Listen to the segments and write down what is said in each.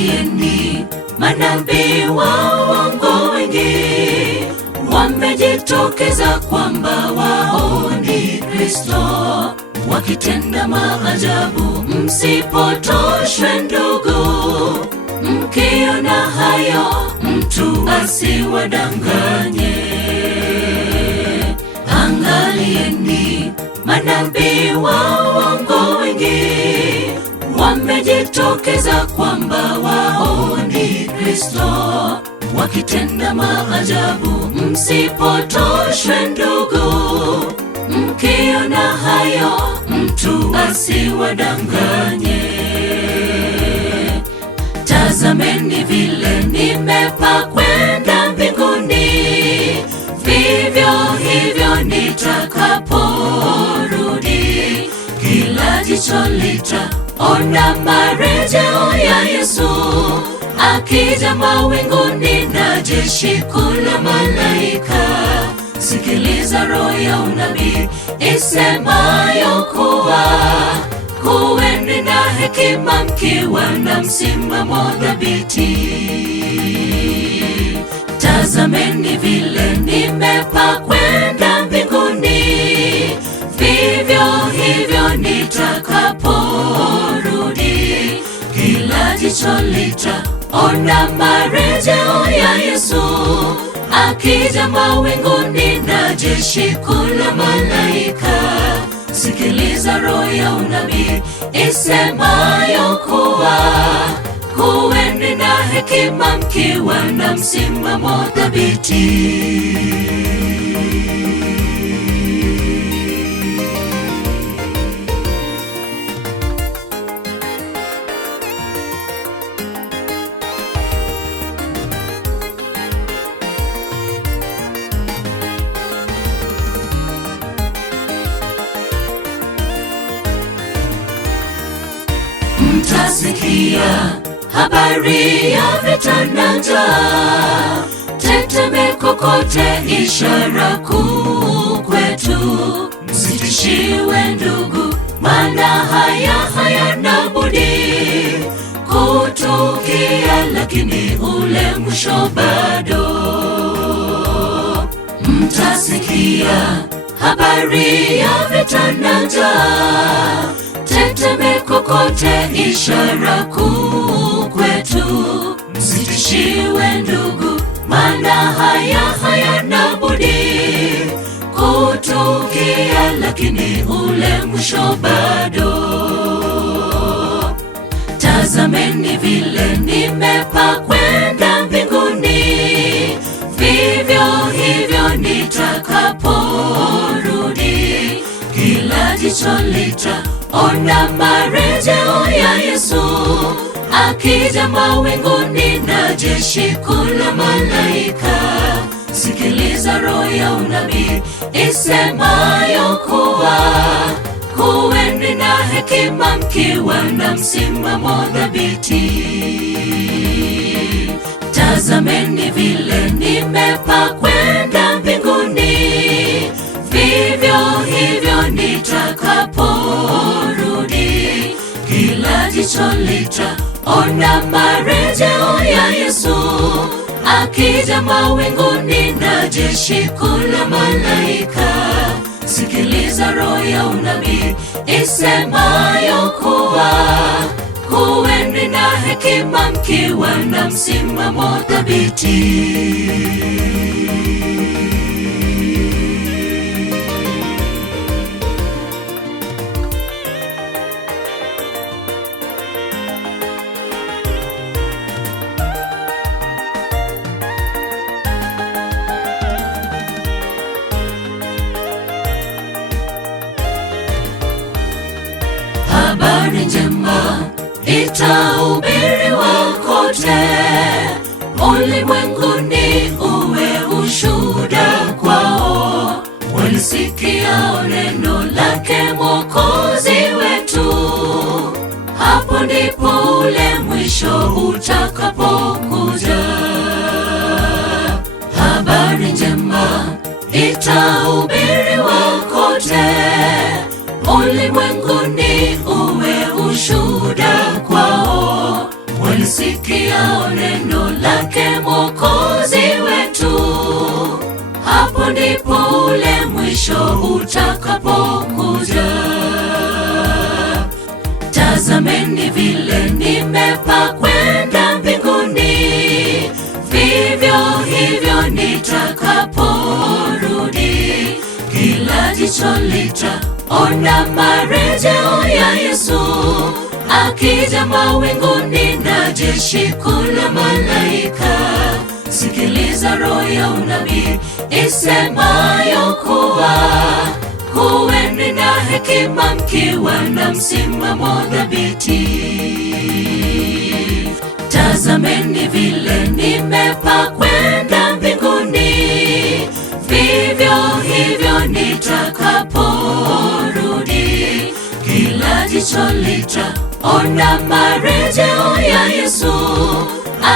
Angalieni, manabii wa uongo wengi wamejitokeza kwamba wao ni Kristo, wakitenda maajabu. Msipotoshwe ndugu, mkiona hayo mtu asiwadanganye. Angalieni, manabii wa uongo wengi wamejitokeza kwamba wao ni Kristo, wakitenda maajabu. Msipotoshwe ndugu, mkiona hayo mtu asiwadanganye. Tazameni vile nimepaa kwenda mbinguni, vivyo hivyo nitakaporudi, kila jicho litaona marejeo ya Yesu, akija mawinguni na jeshi kuu la malaika. Sikiliza roho ya unabii isemayo kuwa kuweni na hekima mkiwa na msimamo thabiti. Tazameni vile nimepaa kwenda mbinguni, vivyo hivyo nitakaporudi, kila jicho litaona marejeo ya Yesu, akija mawinguni na jeshi kuu la malaika. Sikiliza roho ya unabii isemayo kuwa kuweni na hekima mkiwa na msimamo thabiti. Mtasikia habari ya vita na njaa, tetemeko kote, ishara kuu kwetu. Msitishiwe ndugu, maana haya hayana budi kutukia, lakini ule mwisho bado. Mtasikia habari ya vita na njaa, tetemeko kote, ishara kuu kwetu. Msitishiwe ndugu, maana haya hayana budi kutukia, lakini ule mwisho bado. Tazameni vile nimepaa kwenda mbinguni, vivyo hivyo nitakaporudi, kila jicho litaona marejeo ya Yesu, akija mawinguni na jeshi kuu la malaika. Sikiliza roho ya unabii isemayo kuwa kuweni na hekima mkiwa na msimamo thabiti. Tazameni vile nimepaa kwenda mbinguni, vivyo hivyo nitakaporudi, kila jicho litaona marejeo ya Yesu, akija mawinguni na jeshi kuu la malaika. Sikiliza roho ya unabii isemayo kuwa kuweni na hekima mkiwa na msimamo thabiti. Habari njema itahubiriwa kote ulimwenguni, uwe ushuhuda kwao. Walisikia neno lake Mwokozi wetu, hapo ndipo ule mwisho utakapokuja. Habari njema itahubiriwa kote ulimwenguni, uwe ushuhuda kwao. Walisikia ndipo ule mwisho utakapokuja. Tazameni vile nimepaa kwenda mbinguni, vivyo hivyo nitakaporudi, kila jicho litaona marejeo ya Yesu, akija mawinguni na jeshi kuu la malaika. Sikiliza roho ya unabii isemayo kuwa kuweni na hekima mkiwa na msimamo thabiti. Tazameni vile nimepaa kwenda mbinguni, vivyo hivyo nitakaporudi, kila jicho litaona marejeo ya Yesu,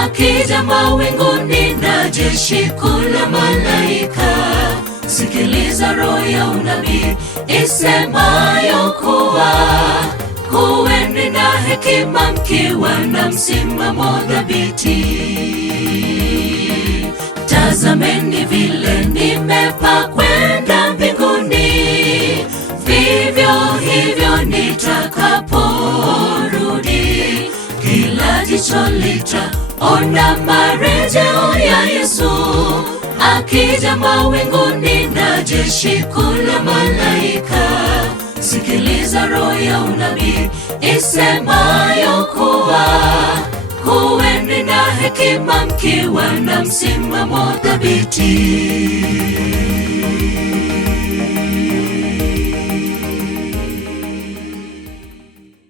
akija mawinguni na jeshi kuu la malaika. Sikiliza roho ya unabii isemayo kuwa kuweni na hekima mkiwa na msimamo thabiti. Tazameni vile nimepaa kwenda mbinguni, vivyo hivyo nitakaporudi, kila jicho litaona marejeo ya Yesu, akija mawinguni na jeshi kuu la malaika. Sikiliza roho ya unabii isemayo kuwa kuweni na hekima mkiwa na msimamo thabiti.